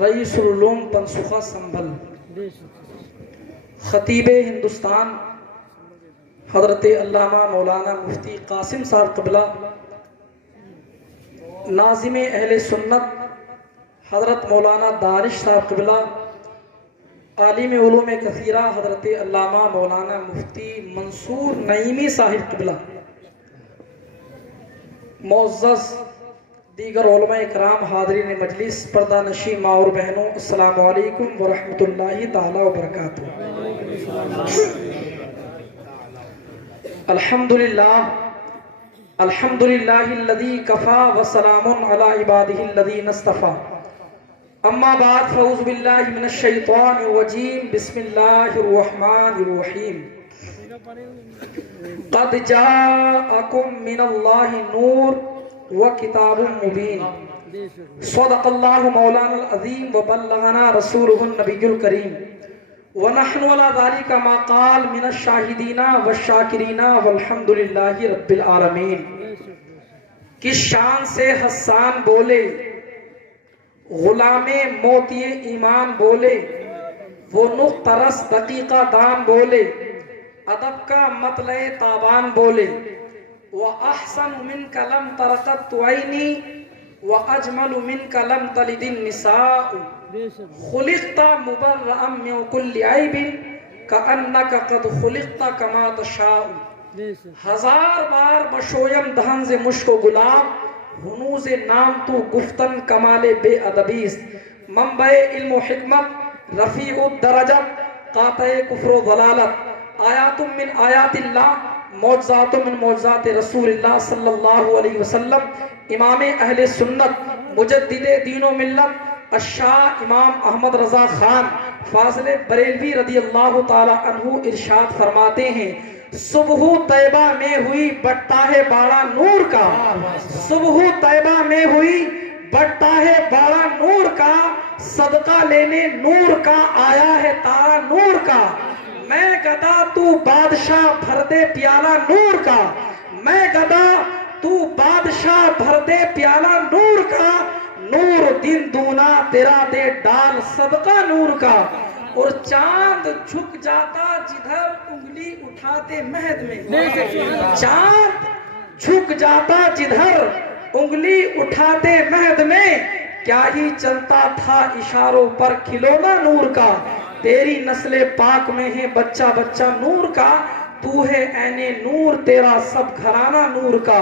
رئیس العلوم پنسخہ سنبھل، خطیب ہندوستان حضرت علامہ مولانا مفتی قاسم صاحب قبلہ، ناظم اہل سنت حضرت مولانا دانش صاحب قبلہ، عالم علوم کثیرہ حضرت علامہ مولانا مفتی منصور نعیمی صاحب قبلہ، معزز دیگر علماء اکرام، حاضرین مجلس، پردہ نشین ماں اور بہنوں، السلام علیکم ورحمۃ اللہ تعالی وبرکاتہ۔ الحمدللہ الذی کفا وسلام علی عبادہ الذین اصطفیٰ، اما بعد فاعوذ باللہ من الشیطان الرجیم، بسم اللہ الرحمن الرحیم۔ قد جاءکم من اللہ نور وکتاب مبین، صدق اللہ مولانا العظیم وبلغنا رسولہ النبی الکریم، ونحن على ذلك ما قال من الشاہدین والشاکرین والحمد للہ رب العالمین۔ کس شان سے حسان بولے، غلام موتی ایمان بولے، وہ نقطہ رس دقیقہ دان بولے، ادب کا مطلع تابان بولے، وَأَحْسَنُ مِنْكَ لَمْ تَرَقَتْ عَيْنِي وَأَجْمَلُ مِنْكَ لَمْ تَلِدِ النِّسَاءُ خُلِقْتَ مُبَرَّأً مِنْ كُلِّ عَيْبٍ كَأَنَّكَ قَدْ خُلِقْتَ كَمَا تَشَاءُ۔ ہزار بار بشویم دہن ز مشک و گلاب، ہنوز نام تو گفتن کمال بے ادبیست، منبع علم و حکمت، رفیع الدرجت، قاطع کفر و ضلالت، آیات من آیات اللہ، معجزات من معجزات رسول اللہ صلی اللہ علیہ وسلم، امام اہل سنت، مجدد دین و ملت، الشاہ امام احمد رضا خان فاضل بریلوی رضی اللہ تعالی عنہ ارشاد فرماتے ہیں، صبح طیبہ میں ہوئی بٹتا ہے باڑا نور کا، صبح طیبہ میں ہوئی بٹتا ہے باڑا نور کا، صدقہ لینے نور کا آیا ہے تارا نور کا، میں گدا تو بادشاہ بھر دے پیالہ نور کا، میں گدا تو بادشاہ بھر دے پیالہ نور کا، نور دن دونا تیرا دے ڈال صدقہ نور کا، اور چاند جھک جاتا جدھر انگلی اٹھاتے مہد میں، چاند جھک جاتا جدھر انگلی اٹھاتے مہد میں، کیا ہی چلتا تھا اشاروں پر کھلونا نور کا، تیری نسل پاک میں ہے بچہ بچہ نور کا، تو ہے عین نور تیرا سب گھرانہ نور کا،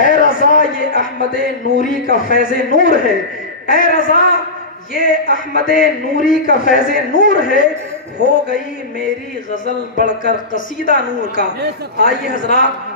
اے رضا یہ احمد نوری کا فیض نور ہے، اے رضا یہ احمد نوری کا فیض نور ہے، ہو گئی میری غزل بڑھ کر قصیدہ نور کا۔ آئیے حضرات،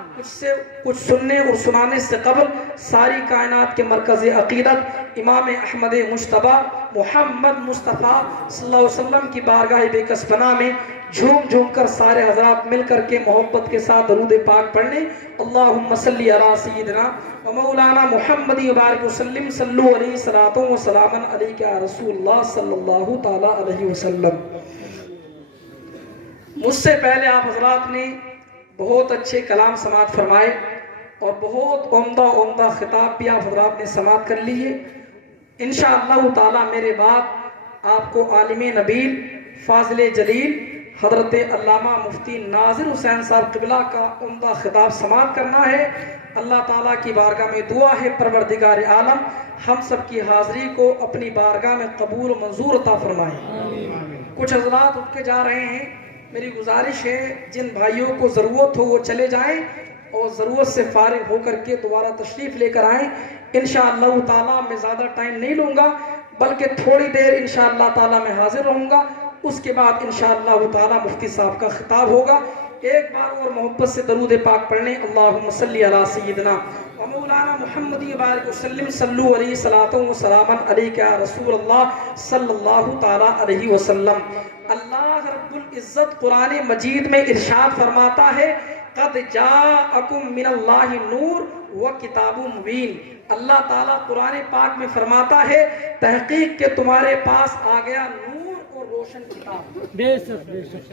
کچھ سننے اور سنانے سے قبل ساری کائنات کے مرکز عقیدت امام احمد مجتبی محمد مصطفیٰ صلی اللہ علیہ وسلم کی بارگاہ بے کس پناہ میں جھوم جھوم کر سارے حضرات مل کر کے محبت کے ساتھ درود پاک پڑھنے، اللہم صلی علی سیدنا و مولانا محمد وبارک وسلم، صلو علیہ صلاۃ و سلام علیک یا رسول اللہ صلی اللہ تعالی علیہ وسلم۔ مجھ سے پہلے آپ حضرات نے بہت اچھے کلام سماعت فرمائے اور بہت عمدہ خطاب بھی آپ حضرات نے سماعت کر لیے۔ انشاءاللہ تعالی میرے بعد آپ کو عالم نبیل فاضل جلیل حضرت علامہ مفتی ناظر حسین صاحب قبلہ کا عمدہ خطاب سماعت کرنا ہے۔ اللہ تعالیٰ کی بارگاہ میں دعا ہے پروردگار عالم ہم سب کی حاضری کو اپنی بارگاہ میں قبول و منظور عطا فرمائے۔ کچھ حضرات اٹھ کے جا رہے ہیں، میری گزارش ہے جن بھائیوں کو ضرورت ہو وہ چلے جائیں اور ضرورت سے فارغ ہو کر کے دوبارہ تشریف لے کر آئیں۔ انشاءاللہ تعالیٰ میں زیادہ ٹائم نہیں لوں گا، بلکہ تھوڑی دیر انشاءاللہ تعالیٰ میں حاضر رہوں گا، اس کے بعد انشاءاللہ تعالیٰ مفتی صاحب کا خطاب ہوگا۔ ایک بار اور محبت سے درود پاک پڑھنے، اللہم صلی علی سیدنا و مولانا محمد وبارک وسلم، صلو علیہ صلاۃ و سلام علیک یا رسول اللہ صلی اللہ تعالی علیہ وسلم۔ اللہ رب العزت قرآن مجید میں ارشاد فرماتا ہے، قد جاءکم من اللہ نور و کتاب مبین۔ اللہ تعالیٰ قرآن پاک میں فرماتا ہے تحقیق کہ تمہارے پاس آ گیا نور اور روشن کتاب۔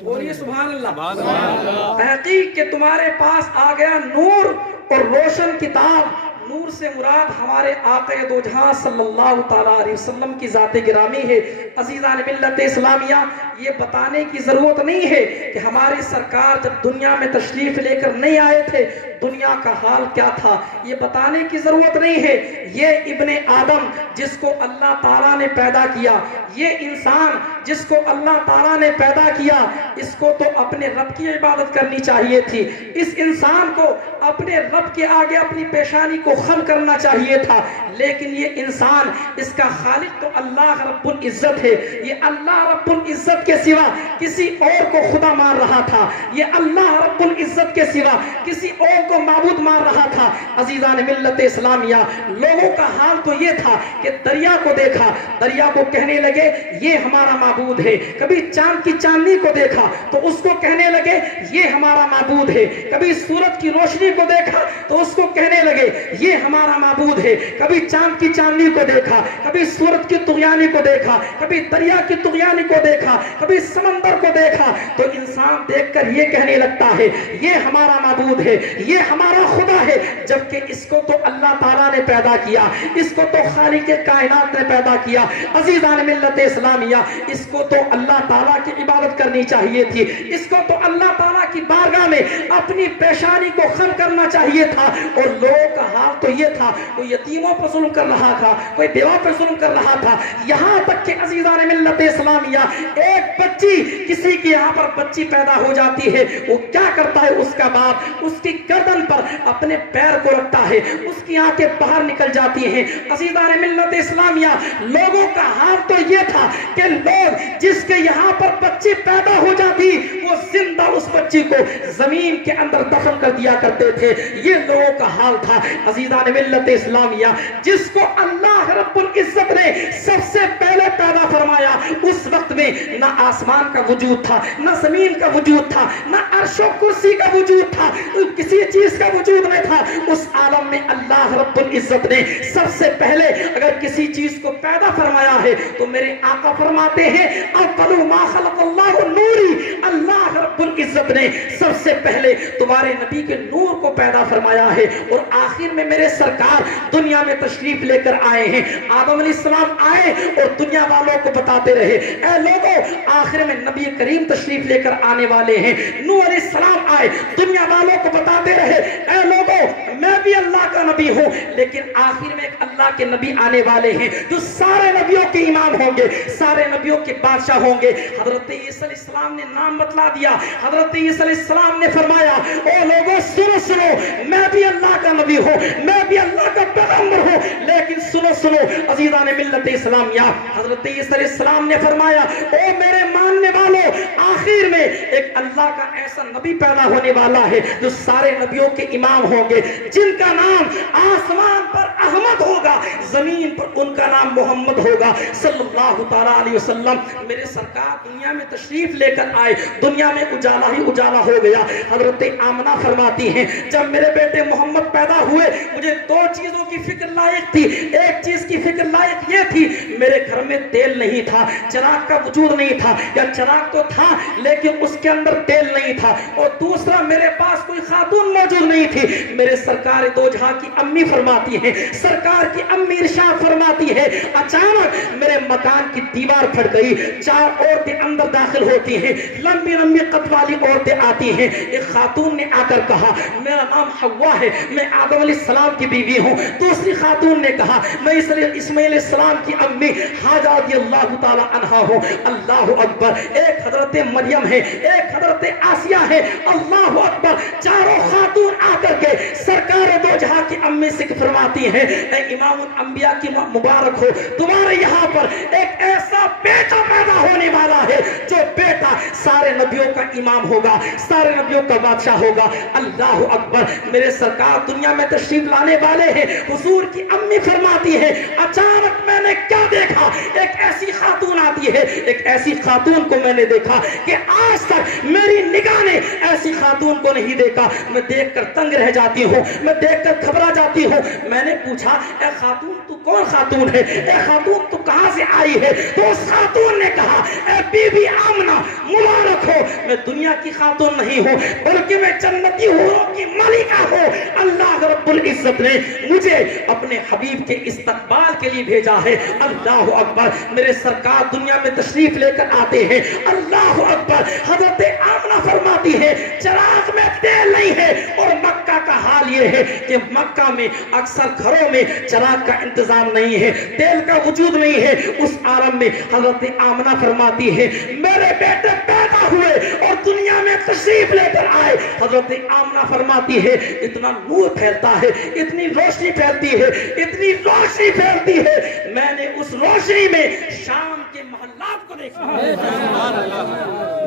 بولیے سبحان اللہ۔ تحقیق کہ تمہارے پاس آ گیا نور اور روشن کتاب، نور سے مراد ہمارے آقا دو جہاں صلی اللہ تعالیٰ علیہ وسلم کی ذات گرامی ہے۔ عزیزان ملت اسلامیہ، یہ بتانے کی ضرورت نہیں ہے کہ ہمارے سرکار جب دنیا میں تشریف لے کر نہیں آئے تھے دنیا کا حال کیا تھا، یہ بتانے کی ضرورت نہیں ہے۔ یہ ابن آدم جس کو اللہ تعالیٰ نے پیدا کیا، یہ انسان جس کو اللہ تعالیٰ نے پیدا کیا، اس کو تو اپنے رب کی عبادت کرنی چاہیے تھی۔ اس انسان کو اپنے رب کے آگے اپنی پیشانی کو خم کرنا چاہیے تھا، لیکن یہ انسان، اس کا خالق تو اللہ رب العزت ہے، یہ اللہ رب العزت کے سوا کسی اور کو خدا مان رہا تھا، یہ اللہ رب العزت کے سوا کسی اور کو معبود مان رہا تھا۔ عزیزان ملت اسلامیہ، لوگوں کا حال تو یہ تھا کہ دریا کو دیکھا، دریا کو کہنے لگے یہ ہمارا معبود ہے، کبھی چاند کی چاندنی کو دیکھا تو اس کو کہنے لگے یہ ہمارا معبود ہے، کبھی سورج کی روشنی کو دیکھا تو اس کو کہنے لگے یہ ہمارا معبود ہے، کبھی چاند کی چاندنی کو دیکھا، کبھی سورج کی طغیانی کو دیکھا، کبھی دریا کی طغیانی کو دیکھا، کبھی سمندر کو دیکھا، تو انسان دیکھ کر یہ کہنے لگتا ہے یہ ہمارا معبود ہے، یہ ہمارا خدا ہے، جبکہ اس کو تو اللہ تعالیٰ نے پیدا کیا، اس کو تو خالق کائنات نے پیدا کیا۔ عزیزان ملت اسلامیہ، اس کو تو اللہ تعالیٰ کی عبادت کرنی چاہیے تھی، اس کو تو اللہ تعالیٰ کی بارگاہ میں اپنی پیشانی کو خم کرنا چاہیے تھا۔ اور لوگوں کا حال تو یہ تھا، کوئی یتیموں پر ظلم کر رہا تھا، کوئی بیوہ پر ظلم کر رہا تھا، یہاں تک کہ عزیزان ملت اسلامیہ ایک بچی، کسی کی یہاں پر بچی پیدا ہو جاتی ہے، وہ کیا کرتا ہے اس کا باپ، اس کی گردن پر اپنے پیر کو رکھتا ہے، اس کی آنکھیں باہر نکل جاتی ہیں۔ عزیزان ملت اسلامیہ، لوگوں کا حال تو یہ تھا کہ لوگ جس کے یہاں پر بچی پیدا ہو جاتی وہ زندہ اس بچی کو زمین کے اندر دفن کر دیا کرتے تھے، یہ لوگوں کا حال تھا۔ عزیزان ملت اسلامیہ، جس کو اللہ رب العزت نے سب سے پہلے پیدا فرمایا، اس وقت میں نہ آسمان کا وجود تھا، نہ زمین کا وجود تھا، نہ عرش و کرسی کا وجود تھا، کسی چیز کا وجود نہیں تھا۔ اس عالم میں اللہ رب العزت نے سب سے پہلے اگر کسی چیز کو پیدا فرمایا ہے تو میرے آقا فرماتے ہیں اول ما خلق اللہ نوری، اللہ رب العزت نے سب سے پہلے تمہارے نبی کے نور کو پیدا فرمایا ہے، اور آخر میں میرے سرکار دنیا میں تشریف لے کر آئے ہیں۔ آدم علیہ السلام آئے اور دنیا والوں کو بتاتے رہے اے لوگوں آخر میں نبی کریم تشریف لے کر آنے والے ہیں۔ نوح علیہ السلام آئے، دنیا والوں کو بتاتے رہے اے لوگوں میں بھی اللہ کا نبی ہوں، لیکن آخر میں ایک اللہ کے نبی آنے والے ہیں جو سارے نبیوں کے امام ہوں گے، سارے نبیوں کے بادشاہ ہوں گے۔ حضرت عیسیٰ علیہ السلام نے نام بتلا دیا، حضرت عیسیٰ علیہ السلام نے فرمایا اے لوگوں سنو سنو، میں بھی اللہ کا نبی ہوں، میں بھی اللہ کا پیغمبر ہوں، لیکن سنو سنو عزیزان ملت اسلامیہ، حضرت عیسیٰ علیہ السلام نے فرمایا اے میرے ماننے والوں، آخر میں ایک اللہ کا ایسا نبی پیدا ہونے والا ہے جو سارے نبیوں کے امام ہوں گے، جن کا نام آسمان پر احمد ہوگا، زمین پر ان کا نام محمد ہوگا صلی اللہ تعالیٰ علیہ وسلم۔ میرے سرکار دنیا میں تشریف لے کر آئے، دنیا میں اجالا ہی اجالا ہو گیا۔ حضرت آمنہ فرماتی ہیں جب میرے بیٹے محمد پیدا ہوئے مجھے دو چیزوں کی فکر لائق تھی، ایک چیز کی فکر لائق یہ تھی میرے گھر میں تیل نہیں تھا، چراغ کا وجود نہیں تھا، یا چراغ تو تھا لیکن اس کے اندر تیل نہیں تھا، اور دوسرا میرے پاس کوئی خاتون موجود نہیں تھی۔ میرے سرکار دو جہاں کی امی فرماتی ہیں، سرکار کی امی ارشاد فرماتی ہے اچانک میرے مکان کی دیوار پھٹ گئی، چار عورتیں اندر داخل ہوتی ہیں، لمبی لمبی قد والی عورتیں آتی ہیں۔ ایک خاتون نے آ کر کہا میرا نام حوا ہے، میں آدم علیہ السلام کی بیوی ہوں۔ دوسری خاتون نے کہا میں اسماعیل علیہ السلام کی امی حاجہ رضی اللہ تعالی عنہا ہوں۔ اللہ اکبر، ایک حضرت مریم ہے، ایک حضرت آسیہ ہے، اللہ اکبر۔ چاروں خاتون آ کر کے سرکار دو جہاں کی امی سے فرماتی ہیں اے امام الانبیاء کی مبارک ہو، تمہارے یہاں پر ایک ایسا بیٹا پیدا ہونے والا ہے جو بیٹا سارے نبیوں کا امام ہوگا، سارے نبیوں کا بادشاہ ہوگا۔ اللہ اکبر، میرے سرکار دنیا میں تشریف لانے والے ہیں۔ حضور کی امی فرماتی ہے اچانک میں نے کیا دیکھا؟ ایک ایسی خاتون آتی ہے، ایک ایسی خاتون کو میں نے دیکھا کہ آج تک میری نگاہ نے ایسی خاتون کو نہیں دیکھا. میں دیکھ کر تنگ رہ جاتی ہوں، میں دیکھ کر گھبرا جاتی ہوں. میں نے پوچھا اے خاتون تو کون خاتون ہے؟ اے خاتون تو کہاں سے آئی ہے؟ تو اس خاتون نے کہا اے بی بی آمنہ مبارک ہو، میں دنیا کی خاتون نہیں ہوں بلکہ میں جنتی حوروں کی ملکہ ہوں. اللہ رب العزت نے مجھے اپنے حبیب کے استقبال کے لیے بھیجا ہے. اللہ اکبر. میرے سرکار دنیا میں تشریف لے کر آتے ہیں. اللہ اکبر. حضرت آمنہ فرماتی ہے چراغ میں تیل نہیں ہے. اور مکہ کا حال یہ ہے کہ مکہ میں اکثر گھروں میں چراغ کا انتظام نہیں ہے، تیل کا وجود نہیں ہے. اس عالم میں حضرت آمنہ فرماتی ہے میرے بیٹے پیدا ہوئے اور دنیا میں تشریف لے کر آئے. حضرت آمنہ فرماتی ہے اتنا نور پھیلتا ہے، اتنی روشنی پھیلتی ہے، اتنی روشنی پھیلتی ہے. میں نے اس روشنی میں شام کے محلات کو دیکھا.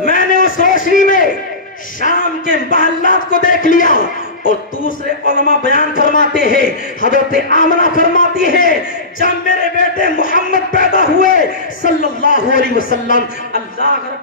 میں نے اس روشنی میں شام کے محلات کو دیکھ لیا. اور دوسرے علماء بیان فرماتے ہیں حضرت آمنہ فرماتی ہے جب میرے بیٹے محمد پیدا ہوئے صلی اللہ علیہ وسلم اللہ